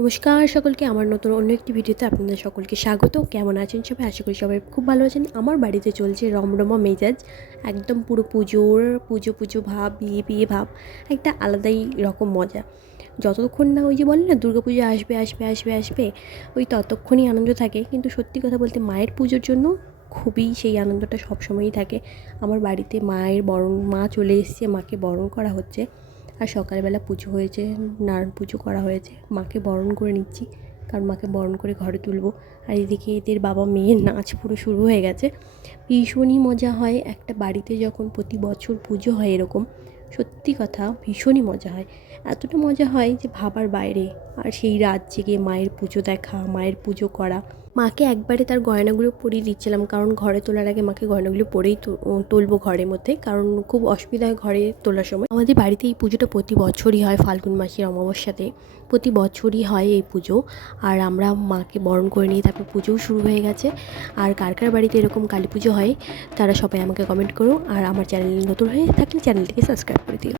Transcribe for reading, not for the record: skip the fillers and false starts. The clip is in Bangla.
নমস্কার সকলকে, আমার নতুন অন্য একটি ভিডিওতে আপনাদের সকলকে স্বাগত। কেমন আছেন সবাই? আশা করি সবাই খুব ভালো আছেন। আমার বাড়িতে চলছে রমরমা মেজাজ, একদম পুরো পুজো পুজো ভাব, বিয়ে বিয়ে ভাব, একটা আলাদাই রকম মজা। যতক্ষণ না ওই যে বলে না দুর্গাপুজো আসবে আসবে আসবে আসবে, ওই ততক্ষণই আনন্দ থাকে। কিন্তু সত্যি কথা বলতে মায়ের পুজোর জন্য খুবই সেই আনন্দটা সবসময়ই থাকে। আমার বাড়িতে মা চলে এসেছে, মাকে বরণ করা হচ্ছে। আর সকালবেলা পুজো হয়েছে, নারায়ণ পুজো করা হয়েছে, মাকে বরণ করে নিচ্ছি, কারণ মাকে বরণ করে ঘরে তুলবো। আর এদিকে এদের বাবা মেয়ের নাচ পুরো শুরু হয়ে গেছে। ভীষণই মজা হয় একটা বাড়িতে যখন প্রতি বছর পুজো হয় এরকম। সত্যি কথা ভীষণই মজা হয়, এতটা মজা হয় যে ভাবার বাইরে। আর সেই রাত জেগে মায়ের পুজো দেখা, মায়ের পুজো করা। মাকে একবারে তার গয়নাগুলো পরিয়ে দিচ্ছিলাম, কারণ ঘরে তোলার আগে মাকে গয়নাগুলো পরেই তুলবো ঘরের মধ্যে, কারণ খুব অসুবিধা হয় ঘরে তোলার সময়। আমাদের বাড়িতে এই পুজোটা প্রতি বছরই হয়, ফাল্গুন মাসের অমাবস্যাতে প্রতি বছরই হয় এই পুজো। আর আমরা মাকে বরণ করে নিয়ে তারপর পুজোও শুরু হয়ে গেছে। আর কার কার বাড়িতে এরকম কালী পুজো হয় তারা সবাই আমাকে কমেন্ট করো। আর আমার চ্যানেল নতুন হয়ে থাকলে চ্যানেলটিকে সাবস্ক্রাইব করে দিও।